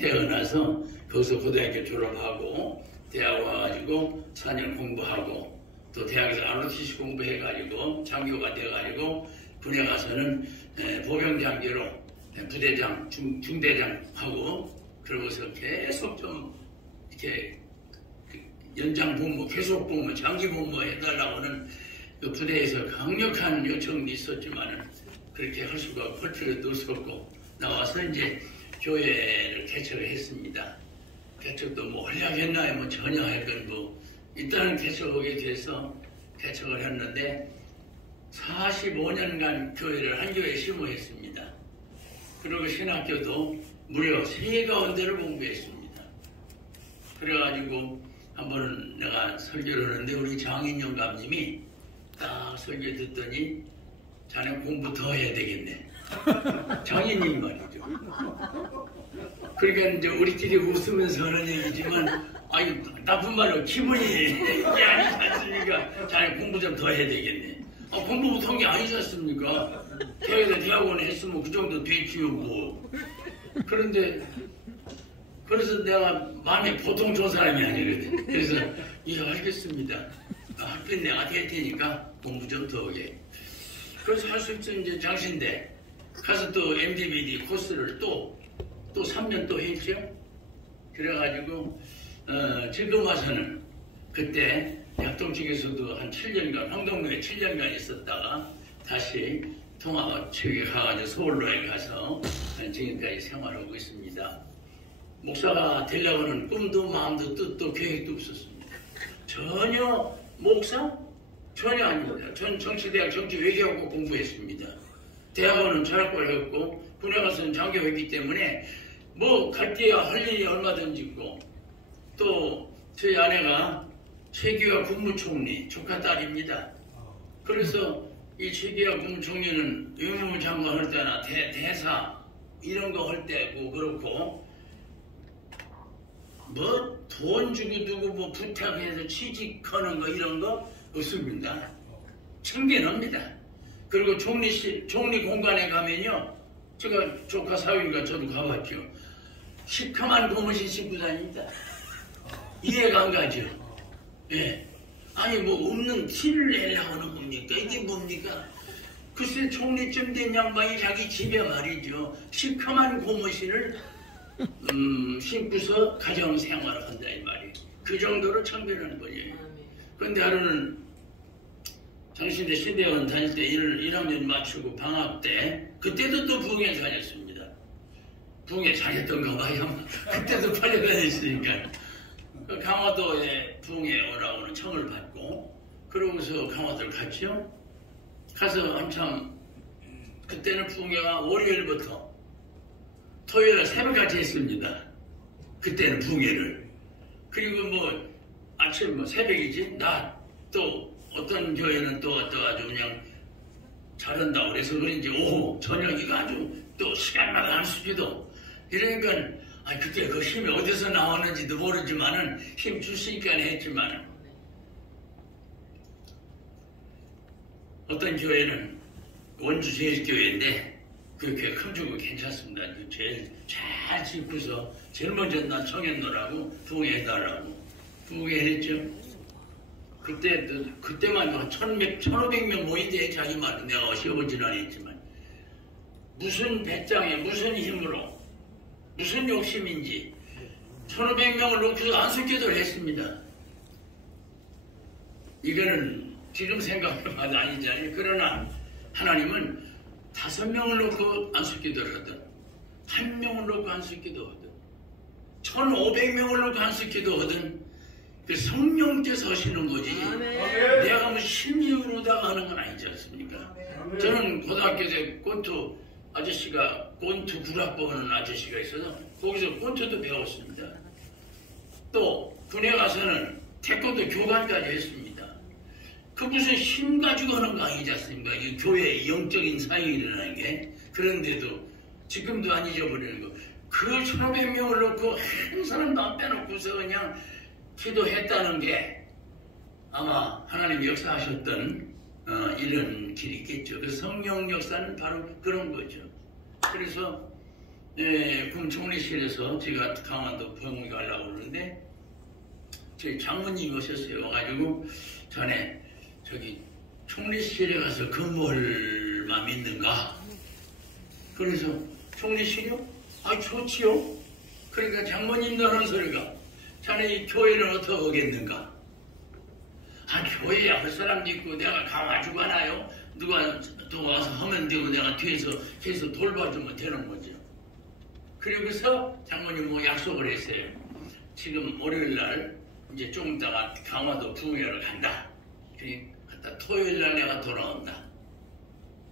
태어나서 거기서 고등학교 졸업하고 대학 와가지고 4년 공부하고 또 대학에서 ROTC 공부해가지고 장교가 돼가지고 군에 가서는 보병장교로 부대장, 중대장 하고 그러고서 계속 좀 이렇게 연장 복무, 계속 복무, 장기 복무 해달라고는 그 부대에서 강력한 요청이 있었지만은 그렇게 할 수가 할 필요도 없었고 나와서 이제 교회를 개척을 했습니다. 개척도 뭐 활약했나요? 뭐 전혀 하여간 뭐 일단은 개척하게 돼서 개척을 했는데 45년간 교회를 한 교회에 심호했습니다. 그리고 신학교도 무려 3가운데를 공부했습니다. 그래가지고 한 번은 내가 설교를 하는데 우리 장인영 감님이 딱 설교 듣더니 자네 공부 더 해야 되겠네. 장인님 말이죠. 그러니까 이제 우리끼리 웃으면서 하는 얘기지만 아니 나쁜 말로 기분이 이게 아니지 않습니까? 자네 공부 좀 더 해야 되겠네. 공부 못한 게 아니지 않습니까? 대학원에 했으면 그 정도 됐지요 뭐. 그런데 그래서 내가 마음이 보통 좋은 사람이 아니거든. 그래서 예 알겠습니다. 학교 내가 될 테니까 공부 좀 더 하게. 그래서 할 수 있는 이제 장신대 가서 또 MDBD 코스를 또 3년 또 했죠. 그래가지고 지금 와서는 그때 약동측에서도 한 7년간 황동로에 7년간 있었다가 다시 통합측에 가가지고 서울로에 가서 지금까지 생활하고 있습니다. 목사가 되려고는 꿈도 마음도 뜻도 계획도 없었습니다. 전혀 목사? 전혀 아닙니다. 전 정치대학 정치외교학과 공부했습니다. 대학원은 철학과를 했고 군에 가서는 장교했기 때문에 뭐 갈 때야 할 일이 얼마든지 있고 또 저희 아내가 최규하 국무총리 조카 딸입니다. 그래서 이 최규하 국무총리는 외무부 장관 할 때나 대사 이런 거 할 때고 그렇고 뭐 돈 주고 누구 뭐 부탁해서 취직하는 거 이런 거 없습니다. 청견합니다. 그리고 총리 공간에 가면요. 제가 조카 사위가 저도 가봤죠. 시커먼 고무신 신고 다닙니다. 이해가 안 가죠. 예. 아니 뭐 없는 티를 내려고 하는 겁니까? 이게 뭡니까? 글쎄 총리쯤 된 양반이 자기 집에 말이죠. 시커먼 고무신을 신고서 가정생활을 한다 이 말이에요. 그 정도로 청변하는 거예요. 그런데 하루는 장신대 신대원 다닐 때 1학년 맞추고 방학 때 그때도 또 부흥회 다녔습니다. 부흥회 잘했던가 봐요. 그때도 팔려다녔으니까 강화도에 부흥회 오라고는 청을 받고 그러고서 강화도를 갔죠. 가서 한참 그때는 부흥회가 월요일부터 토요일 새벽까지 했습니다. 그때는 부흥회를. 그리고 뭐 아침 뭐 새벽이지 낮 또 어떤 교회는 또 아주 그냥 잘한다고 그래서 그런지 오후 저녁이가 아주 또 시간마다 할 수기도 이러니까 그때 그 힘이 어디서 나왔는지도 모르지만은 힘 주시니까 했지만은 어떤 교회는 원주 제일교회인데 그 교회 큰 주고 괜찮습니다. 제일 잘 짓고서 제일 먼저 나 청했노라고 부흥해달라고 부흥했죠. 그때만 한 1,500명 모인데 자기 말로 내가 어시어보지는 않았지만 무슨 배짱에 무슨 힘으로 무슨 욕심인지 1,500명을 놓고 안수기도를 했습니다. 이거는 지금 생각해봐도 아니잖아요. 그러나 하나님은 5명을 놓고 안수기도를 하든 1명을 놓고 안수기도 하든 1,500명을 놓고 안수기도 하든 그 성령께서 하시는 거지. 내가 뭐 심리로다가 하는 건 아니지 않습니까? 저는 고등학교 때 권투 아저씨가 권투 구락부 하는 아저씨가 있어서 거기서 권투도 배웠습니다. 또 군에 가서는 태권도 교관까지 했습니다. 그 무슨 힘 가지고 하는 거 아니지 않습니까? 이 교회의 영적인 사역이 일어나는 게. 그런데도 지금도 안 잊어버리는 거. 그 1,500명을 놓고 한 사람도 안 빼놓고서 그냥 기도했다는 게 아마 하나님 역사하셨던 이런 길이 있겠죠. 그 성령 역사는 바로 그런 거죠. 그래서 국무총리실에서 제가 강원도 부영리 가려고 그러는데 저희 장모님이 오셨어요. 와가지고 전에 저기 총리실에 가서 근무할 마음이 있는가? 그래서 총리실이요? 아 좋지요. 그러니까 장모님도 하는 소리가 자네 이 교회는 어떻게 하겠는가? 아 교회야 그 사람도 있고 내가 가가지고 하나요? 누가 또 와서 하면 되고 내가 뒤에서 계속 돌봐주면 되는 거죠. 그리고서 장모님 뭐 약속을 했어요. 지금 월요일날 이제 조금 있다가 강화도 부흥회를 간다. 그러니까 토요일날 내가 돌아온다.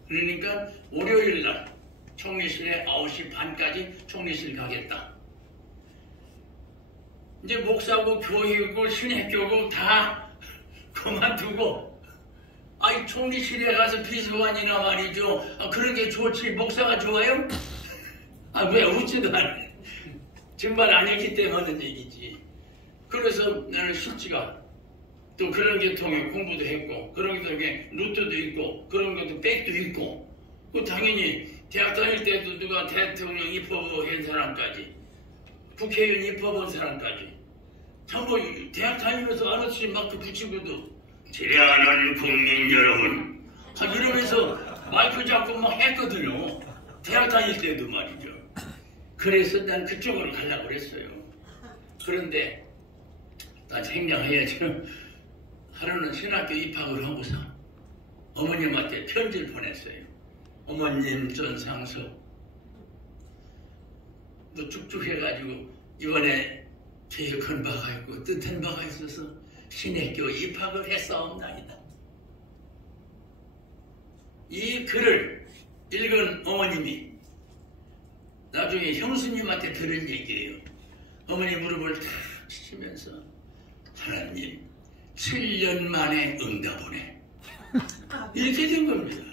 그러니까 월요일날 총리실에 9시 반까지 총리실 가겠다. 이제 목사고 교회고 신학교고 다 그만두고 아이 총리실에 가서 비서관이나 말이죠. 아, 그런 게 좋지. 목사가 좋아요? 아 왜 웃지도 않아. 정말 안 했기 때문에 하는 얘기지. 그래서 나는 쉽지가 또 그런 계통에 공부도 했고 그런 계통에 루트도 있고 그런 것도 백도 있고 그 당연히 대학 다닐 때도 누가 대통령 입법한 사람까지 국회의원 입법한 사람까지 전부 대학 다니면서 아저씨 마크 붙이고도 지뢰하는 국민 여러분 이러면서 마이크 잡고 막 했거든요. 대학 다닐 때도 말이죠. 그래서 난 그쪽으로 가려고 그랬어요. 그런데 난 생략해야죠. 하루는 신학교 입학을 하고서 어머님한테 편지를 보냈어요. 어머님 전상서 뭐 쭉쭉 해가지고 이번에 계획한 바가 있고 뜻한 바가 있어서 신학교 입학을 했사옵나이다. 이 글을 읽은 어머님이 나중에 형수님한테 들은 얘기예요. 어머니 무릎을 탁 치면서 하나님 7년 만에 응답오네. 이렇게 된 겁니다.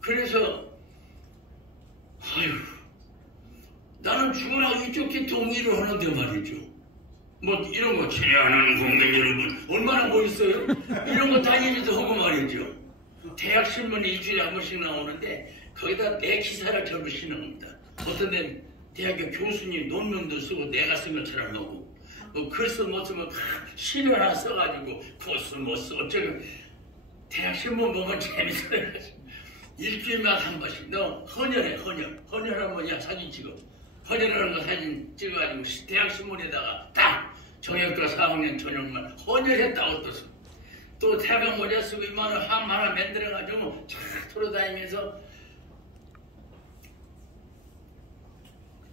그래서 아유 나는 죽으라고 이쪽 계통일을 하는데 말이죠. 뭐 이런 거 친애하는 국민 여러분 얼마나 멋있어요. 이런 거 다니면서 하고 말이죠. 대학 신문에 일주일에 한 번씩 나오는데 거기다 내 기사를 전부 쓰는 겁니다. 어떤 데는 대학교 교수님 논문도 쓰고 내가 쓴 것처럼 하고 뭐 글쓰 못 쓰면 시를 하나 써가지고 코스 못 써 어쩌고 대학 신문 보면 재밌어요. 일주일마다 한 번씩 너 헌혈해 헌혈하면 뭐냐 사진 찍어 헌혈하는 거 사진 찍어가지고 대학 신문에다가 딱 정형과 4학년 전형만 헌혈했다고 떴어. 또 태병 모자 쓰고 이만한 함 하나 만들어가지고 쫙 돌아다니면서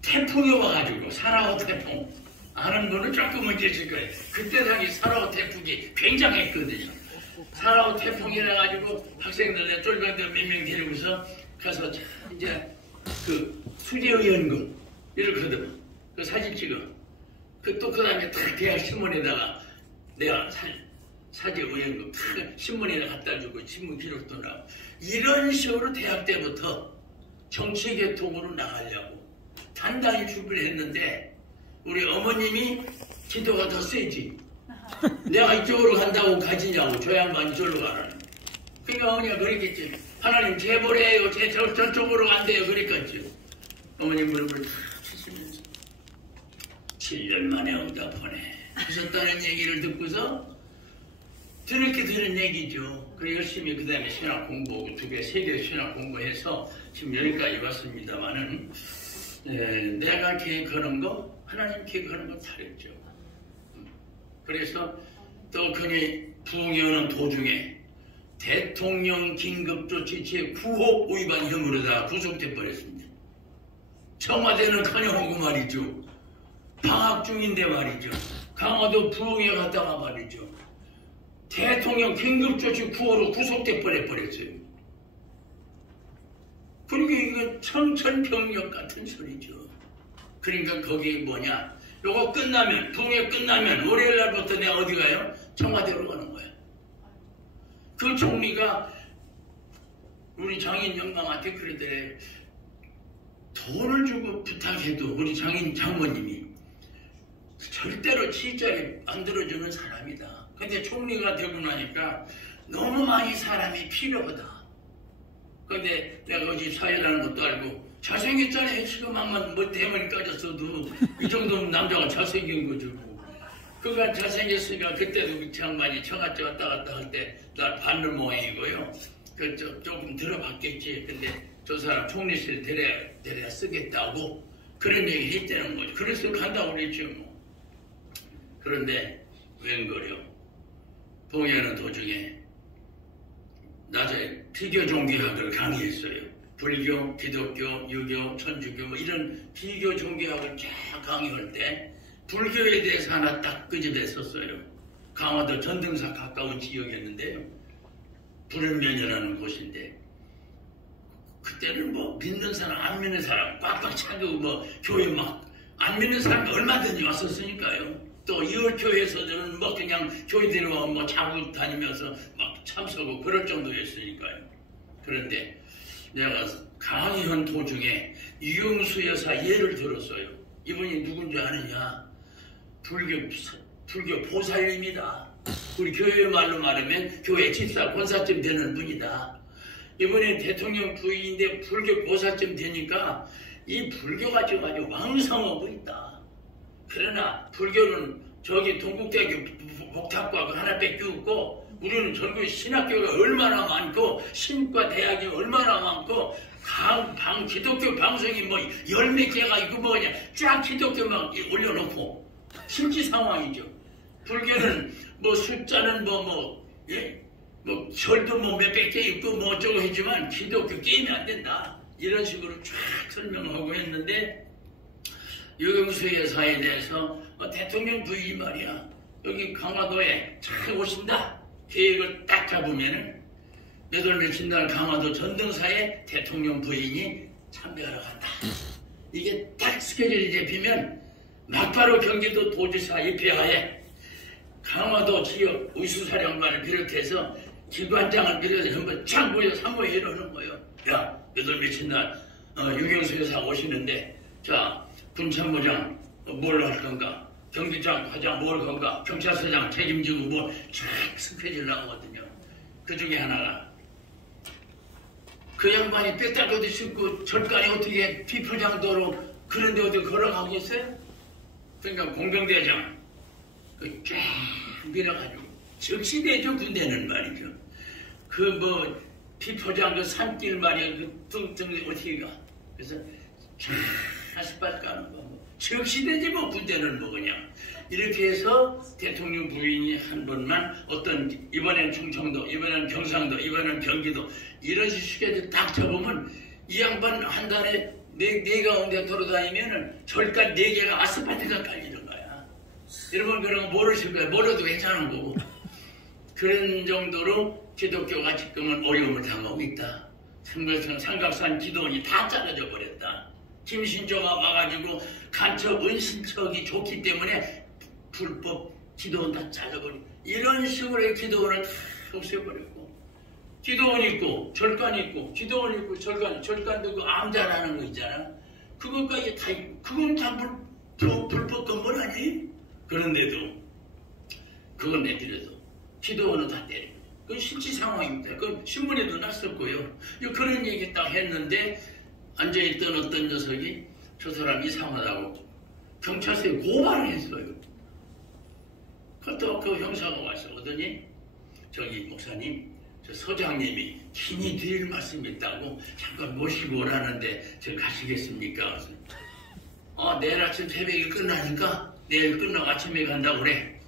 태풍이 와가지고 사라오 태풍 아는 거는 조금은 계실 거예요. 그때 당시 사라오 태풍이 굉장했거든요. 사라오 태풍이라 가지고 학생들 내 쫄병들 몇 명 데리고서 가서 이제 그 수재의원금 이렇거든. 그 사진 찍어. 그 또 그 다음에 딱 대학 신문에다가 내가 사재의원금 딱 신문에다 갖다 주고 신문 기록도 나고 이런 식으로 대학 때부터 정치 계통으로 나가려고 단단히 준비를 했는데 우리 어머님이 기도가 더 세지. 내가 이쪽으로 간다고 가지냐고 저 양반이 저로 가라는. 그러니까 어머니가 그랬겠지. 하나님 제보래요. 저쪽으로 간대요. 그랬겠죠. 어머님 무릎을 다 치시면서 7년 만에 응답하네 하셨다는 얘기를 듣고서 드럽게 들은 얘기죠. 그래 열심히 그 다음에 신학 공부하고 2개, 3개 신학 공부해서 지금 여기까지 왔습니다만은 내가 계획하는 거 하나님 계획하는 거 다르죠. 그래서 또 그니 부흥회하는 도중에 대통령 긴급조치체 9호 위반 혐의로다가 구속돼 버렸습니다. 청와대는 그냥 오고 말이죠. 방학 중인데 말이죠. 강화도 부흥회 갔다가 말이죠. 대통령 긴급조치 9호로 구속돼 버렸어요. 그러니까 이거 청천벽력 같은 소리죠. 그러니까 거기 뭐냐. 요거 끝나면, 부흥회 끝나면 월요일 날부터 내가 어디 가요? 청와대로 가는 거야. 그 총리가 우리 장인 영감한테 그러더래. 돈을 주고 부탁해도 우리 장모님이 절대로 치자리 안 들어주는 사람이다. 근데 총리가 되고 나니까 너무 많이 사람이 필요하다. 근데 내가 어제 사회라는 것도 알고 잘생겼잖아요. 지금만 뭐 대머리 까졌어도 이 정도면 남자가 잘생긴 거죠. 그가 잘생겼으니까 그때도 그 장관이 처갓집 왔다 갔다 할 때 날 받는 모양이고요. 그 조금 들어봤겠지. 근데 저 사람 총리실 데려야 쓰겠다고 그런 얘기 했다는 거죠. 그래서 간다고 그랬죠. 뭐. 그런데 웬걸요. 봉해하는 도중에 낮에 비교 종교학을 강의했어요. 불교, 기독교, 유교, 천주교 뭐 이런 비교 종교학을 쫙 강의할 때 불교에 대해서 하나 딱 끄집어냈었어요. 강화도 전등사 가까운 지역이었는데요. 불면이라는 곳인데 그때는 뭐 믿는 사람 안 믿는 사람 꽉꽉 차고 뭐 교회 막 안 믿는 사람이 얼마든지 왔었으니까요. 또 이월교회에서는 뭐 그냥 교회 들어와 뭐 자고 다니면서 막 참석하고 그럴 정도였으니까요. 그런데 내가 강의한 도중에 유영수 여사 예를 들었어요. 이분이 누군지 아느냐? 불교 보살입니다. 우리 교회 말로 말하면 교회 집사 권사쯤 되는 분이다. 이번에 대통령 부인인데 불교 보살쯤 되니까 이 불교가 지금 아주 왕성하고 있다. 그러나 불교는 저기 동국대학교 복탁과가 하나밖에 없고 우리는 전국 신학교가 얼마나 많고 신과 대학이 얼마나 많고 기독교 방송이 뭐 열 몇 개가 있고 뭐냐 쫙 기독교만 올려놓고 실지 상황이죠. 불교는 뭐 숫자는 뭐 절도 뭐 몇백 개 있고 뭐 어쩌고 했지만 기독교 게임이 안 된다. 이런 식으로 쫙 설명하고 했는데 유경수 여사에 대해서 대통령 부인이 말이야 여기 강화도에 잘 오신다. 계획을 딱 잡으면은 몇 월 며칠 날 강화도 전등사에 대통령 부인이 참배하러 간다. 이게 딱 스케줄이 잡히면 막바로 경기도 도지사 입회하에 강화도 지역 의수사령관을 비롯해서 기관장을 비롯해서 전부 쫙 모여 사모에 이러는 거예요. 야, 몇 월 며칠 날 유경수 여사 오시는데 자 군참모장 뭘 할 건가? 경기장 과장 뭘 건가? 경찰서장 책임지고 뭐 쫙 스케줄 나오거든요. 그 중에 하나가 그 양반이 뼈딱 어디 씹고 절간에 어떻게 비포장도로 그런데 어디 걸어가고 있어요? 그러니까 공병대장 쫙 밀어가지고 적시대죠. 군대는 말이죠. 그 뭐 비포장 그 산길 말이야 그 뚱뚱이 어떻게 가? 그래서 쫙 하시발 가는 거. 적시대지 뭐 군대는 뭐 그냥 이렇게 해서 대통령 부인이 한 번만 어떤 이번엔 충청도 이번엔 경상도 이번엔 경기도 이런 식으로 딱 잡으면 이 양반 한 달에 네 가운데 돌아다니면은 절간 4개가 아스팔트가 깔리는 거야. 여러분 그런 거 모르실 거예요. 모르도 괜찮은 거고. 그런 정도로 기독교가 지금은 어려움을 당하고 있다. 삼각산 기도원이 다 잘라져 버렸다. 김신조가 와가지고 간첩 은신척이 좋기 때문에 불법 기도원 다 잘라버리고 이런 식으로 기도원을 다 없애버렸고 기도원 있고 절간 있고 기도원 있고 절간도 그 암자라는 거 있잖아. 그것까지 다 그건 다 불법 건물 아니? 그런데도 그건 내버려도 기도원은 다 때리고 그건 실제 상황입니다. 그건 신문에도 났었고요. 그런 얘기 딱 했는데 앉아있던 어떤 녀석이 저 사람 이상하다고 경찰서에 고발을 했어요. 그것도 그 형사가 와서 오더니 저기 목사님 저 서장님이 긴히 드릴 말씀이 있다고 잠깐 모시고 오라는데 저 가시겠습니까? 그래서 내일 아침 새벽에 끝나니까 내일 끝나고 아침에 간다고 그래.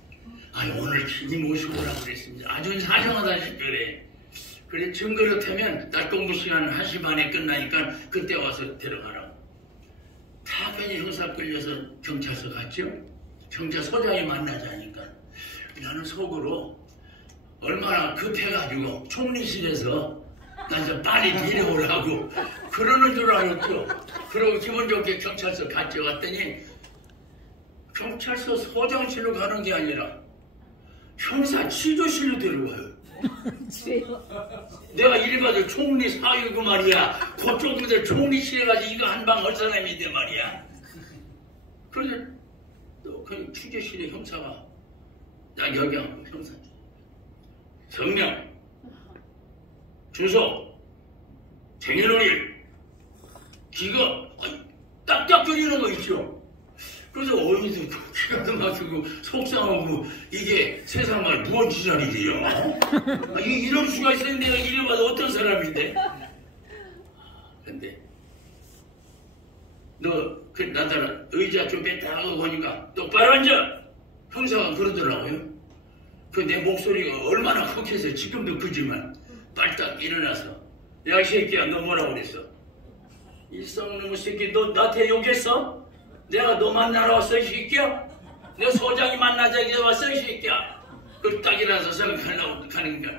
오늘 긴히 모시고 오라고 그랬습니다. 아주 사정하다 그래. 그래 증거렇다면 낮 공부 시간 1시 반에 끝나니까 그때 와서 데려가라고. 다 괜히 형사 끌려서 경찰서 갔죠. 경찰서장이 만나자니까 나는 속으로 얼마나 급해가지고 총리실에서 나서 빨리 데려오라고 그러는 줄 알았죠. 그러고 기분 좋게 경찰서 갔죠. 갔더니 경찰서 서장실로 가는 게 아니라 형사 취조실로 데려와요. 내가 이래가지고 총리 사유고 말이야. 그쪽들 총리실에 가서 이거 한 방 할 사람인데 말이야. 그래서 또 그 취재실의 형사가 나 여기 하고 형사 성명 주소 생일월일 귀가 딱딱거리는 거 있죠. 그래서 어이도 기가 막히고 속상하고 이게 세상말 무언 지랄이래요. 이럴 수가 있어요. 내가 이래봐도 어떤 사람인데. 근데 너 나더러 의자 좀 뺐다 하고 보니까 똑바로 앉아. 형사가 그러더라고요. 그 내 목소리가 얼마나 헉해서 지금도 크지만 빨딱 일어나서 야 이 새끼야 너 뭐라고 그랬어? 이 썩놈의 새끼 너 나한테 욕했어? 내가 너 만나러 왔어 이 새끼야? 내 소장이 만나자기 왔어 이 새끼야? 그걸 딱 일어나서 생각하려고 가니까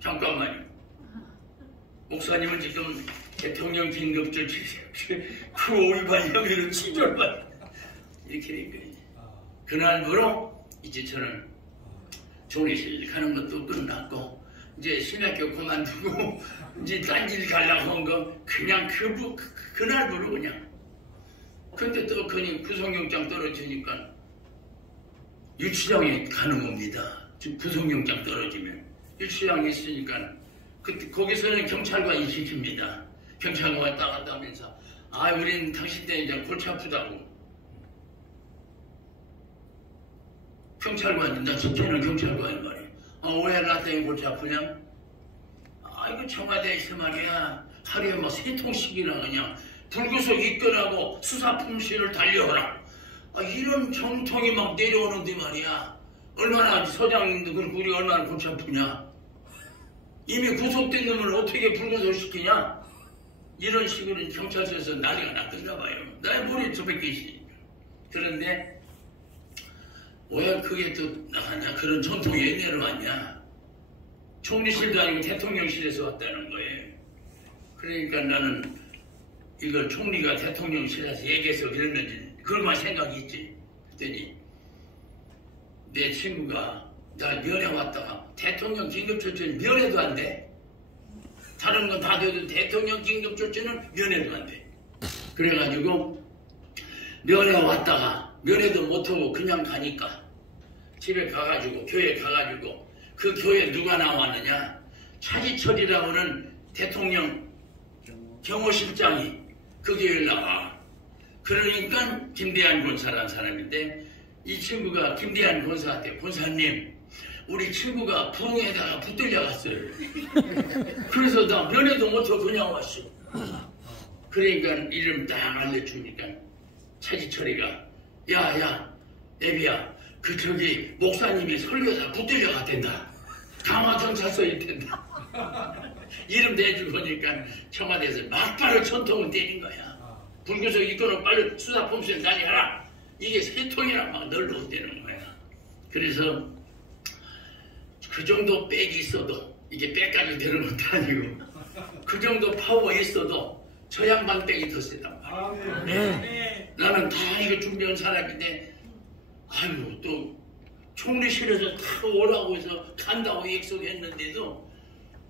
잠깐만요. 목사님은 지금 대통령 긴급조치 그 위반 혐의로 치졸받 이렇게 된 거예요. 그날부로 이제 저는 종례실 가는 것도 끝났고 이제 신학교 그만두고 이제 딴 길 가려고 한 거 그냥 그날부로 그냥. 근데 또 그냥 구속영장 떨어지니까 유치장에 가는 겁니다. 구속영장 떨어지면 유치장에 있으니까 그때 거기서는 경찰관이 시킵니다. 경찰관 왔다 갔다 하면서 우린 당신 때 이제 골치 아프다고. 경찰관이 나 진짜는 경찰관이 말이야. 왜 나 때문에 골치 아프냐? 이거 청와대에서 말이야 하루에 막 3통씩이나 그냥 불구속 입건하고 수사품실을 달려오라. 이런 정통이 막 내려오는데 말이야. 얼마나 서장님도 그렇고 우리 얼마나 골치 아프냐. 이미 구속된 놈을 어떻게 불구속시키냐. 이런 식으로 경찰서에서 난리가 났던가 봐요. 나의 머리에 저밖에. 그런데 왜 그게 또 나가냐. 그런 전통이 왜 내려왔냐. 총리실도 아니고 대통령실에서 왔다는 거예요. 그러니까 나는 이걸 총리가 대통령실에서 얘기해서 그랬는지 그것만 생각이 있지. 그랬더니 내 친구가 나 면회 왔다가 대통령 긴급조치는 면회도 안 돼. 다른 건 다 돼도 대통령 긴급조치는 면회도 안 돼. 그래가지고 면회 왔다가 면회도 못하고 그냥 가니까 집에 가가지고 교회 가가지고 그 교회 누가 나왔느냐. 차지철이라고 하는 대통령 경호실장이 그 교회에 나와. 그러니까 김대한 권사라는 사람인데 이 친구가 김대한 권사한테 권사님 우리 친구가 부흥에다가 붙들려 갔어요. 그래서 나 면회도 못하고 그냥 왔어. 그러니까 이름 딱 알려주니까 차지철이가 야 애비야 그 저기 목사님이 설교사 붙들려 갔댄다. 강화경찰서일 텐다. 이름 대주고 보니까 청와대에서 막바로 천통을 때린 거야. 불구속 입건을 빨리 수사품실 달려라. 이게 3통이나 막 널러오대는 거야. 그래서 그 정도 백이 있어도 이게 백까지 되는 것도 아니고 그 정도 파워 있어도 저 양반 백이 더 세단 말이야. 나는 다 이거 준비한 사람인데 또 총리실에서 다 오라고 해서 간다고 약속했는데도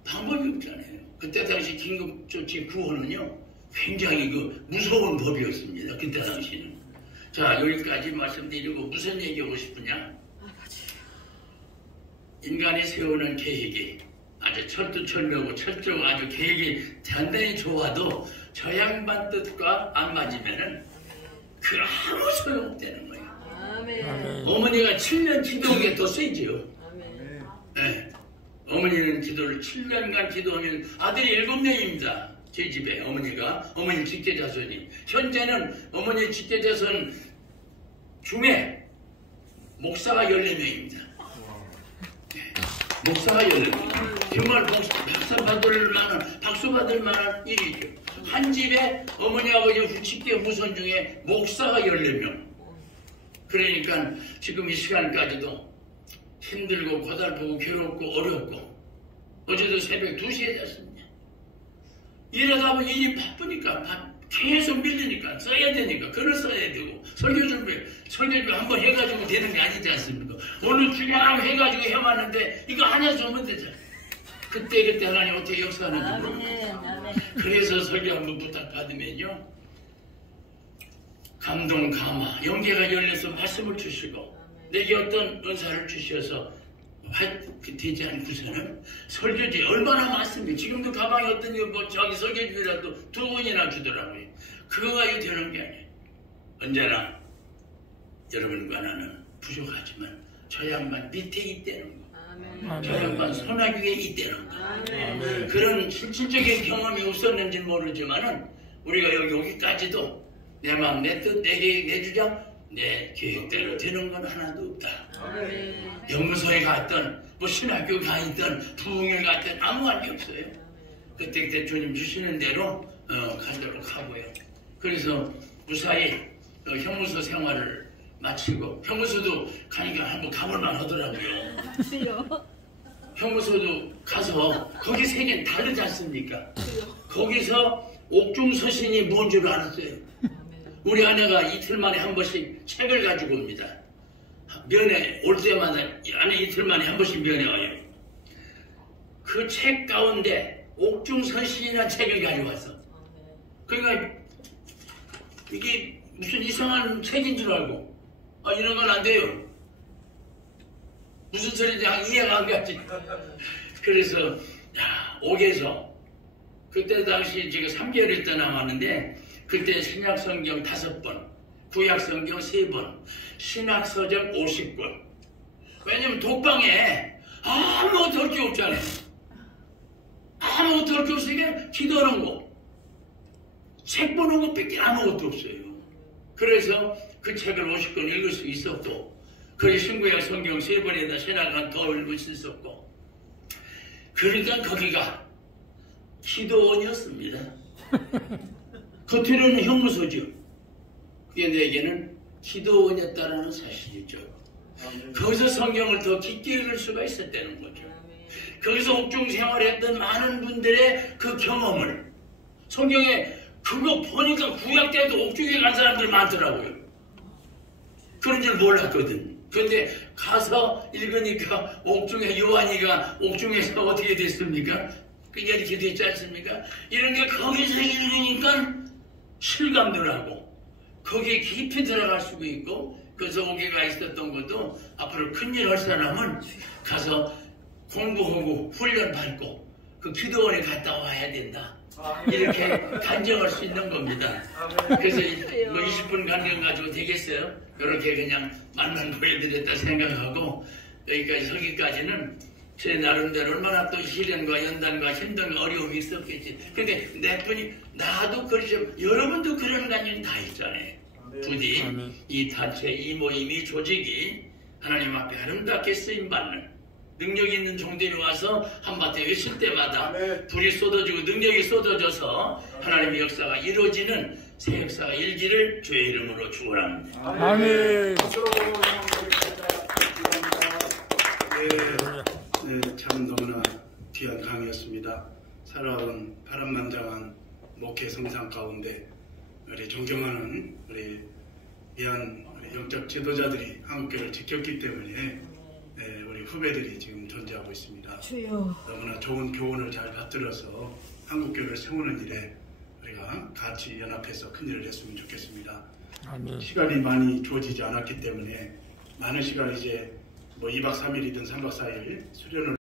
방법이 없잖아요. 그때 당시 긴급조치 구호는요 굉장히 무서운 법이었습니다. 그때 당시는. 자 여기까지 말씀드리고 무슨 얘기하고 싶으냐. 인간이 세우는 계획이 아주 철두철미하고 철저하고 아주 계획이 단단히 좋아도 저 양반 뜻과 안 맞으면은 그 아무 소용없다는 거예요. 아멘. 어머니가 7년 기도한 게 더 세지요. 네. 어머니는 기도를 7년간 기도하면 아들이 7명입니다. 제 집에 어머니 직계자손이. 현재는 어머니 직계자손 중에 목사가 14명입니다. 목사가 14명. 정말 박수 받을 만한 일이죠. 한 집에 어머니 아버지 직계 후손 중에 목사가 14명. 그러니까 지금 이 시간까지도 힘들고 고달프고 괴롭고 어렵고 어제도 새벽 2시에 잤습니다. 이러다 보면 일이 바쁘니까 계속 밀리니까 써야 되니까 글을 써야 되고 설교 준비 한번 해가지고 되는 게 아니지 않습니까? 오늘 주량 해가지고 해왔는데 이거 하나 주면 되잖아. 그때 하나님 어떻게 역사하는지 모르겠어요. 그래서 설교 한번 부탁받으면요 감동 감화 영계가 열려서 말씀을 주시고 내게 어떤 은사를 주셔서 되지 않고서는 설교지 얼마나 많습니까? 지금도 가방에 어떤 저기 설교지라도 2권이나 주더라고요. 그거가 되는 게 아니에요. 언제나 여러분과 나는 부족하지만 저 양반 밑에 있다는 거. 저 양반 손아귀에 있다는 거. 그런 실질적인 경험이 없었는지 모르지만은 우리가 여기까지도 내 마음, 내 뜻, 내 계획, 내 주장, 내 계획대로 되는 건 하나도 없다. 연구소에 갔던 신학교 가 있던 부흥회 갔던 아무 관계 없어요. 그때 주님 주시는 대로 가도록 하고요. 그래서 무사히 형무소 생활을 마치고 형무소도 가니까 한번 가볼만 하더라고요. 형무소도 가서 거기 세계는 다르지 않습니까? 거기서 옥중서신이 뭔 줄 알았어요. 우리 아내가 이틀 만에 한 번씩 책을 가지고 옵니다. 면회 올 때마다 아내 이틀 만에 한 번씩 면회 와요. 그 책 가운데 옥중서신이라는 책을 가져왔어. 그러니까 이게 무슨 이상한 책인 줄 알고 이런 건 안 돼요. 무슨 소리인지 이해가 안 가지. 그래서 옥에서 그때 당시 지금 3개월 있다 나왔는데 그때 신약성경 5번, 구약성경 3번, 신학서적 50권. 왜냐면 독방에 아무것도 할 게 없잖아요. 아무것도 할 게 없으니까 기도하는 거, 책 보는 것밖에 아무것도 없어요. 그래서 그 책을 50권 읽을 수 있었고 그 신구약 성경 3번에다 신학은 더 읽을 수 있었고 그러니까 거기가 기도원이었습니다. 겉으로는 형무소죠. 그게 내게는 기도원이었다는 사실이죠. 거기서 성경을 더 깊게 읽을 수가 있었다는 거죠. 거기서 옥중 생활했던 많은 분들의 그 경험을 성경에 그거 보니까 구약 때도 옥중에 간 사람들이 많더라고요. 그런 줄 몰랐거든. 그런데 가서 읽으니까 옥중에 요한이가 옥중에서 어떻게 됐습니까? 그게 이렇게 됐지 않습니까? 이런 게 거기서 읽으니까 실감도 나고 거기에 깊이 들어갈 수가 있고 그래서 옥에가 있었던 것도 앞으로 큰일 할 사람은 가서 공부하고 훈련 받고 그 기도원에 갔다 와야 된다. 이렇게 간증할 수 있는 겁니다. 그래서 20분 간증 가지고 되겠어요? 이렇게 그냥 맛만 보여드렸다 생각하고 여기까지 서기까지는 제 나름대로 얼마나 또 시련과 연단과 힘든 어려움이 있었겠지. 근데 내뿐이 나도 그러죠. 여러분도 그런 간증이 다 있잖아요. 부디 이 단체, 이 모임, 이 조직이 하나님 앞에 아름답게 쓰임받는 능력 있는 종들이 와서 한바탕 외칠 때마다 불이 쏟아지고 능력이 쏟아져서 하나님의 역사가 이루어지는 새 역사가 일기를 주의 이름으로 축원합니다. 아멘. 네, 참 너무나 귀한 강의였습니다. 살아온 파란만장한 목회 성상 가운데 우리 존경하는 우리 귀한 영적 지도자들이 한국교회를 지켰기 때문에 우리 후배들이 지금 존재하고 있습니다. 너무나 좋은 교훈을 잘 받들어서 한국교회를 세우는 일에 우리가 같이 연합해서 큰 일을 했으면 좋겠습니다. 아멘. 시간이 많이 주어지지 않았기 때문에 많은 시간 이제 2박 3일이든 3박 4일 수련을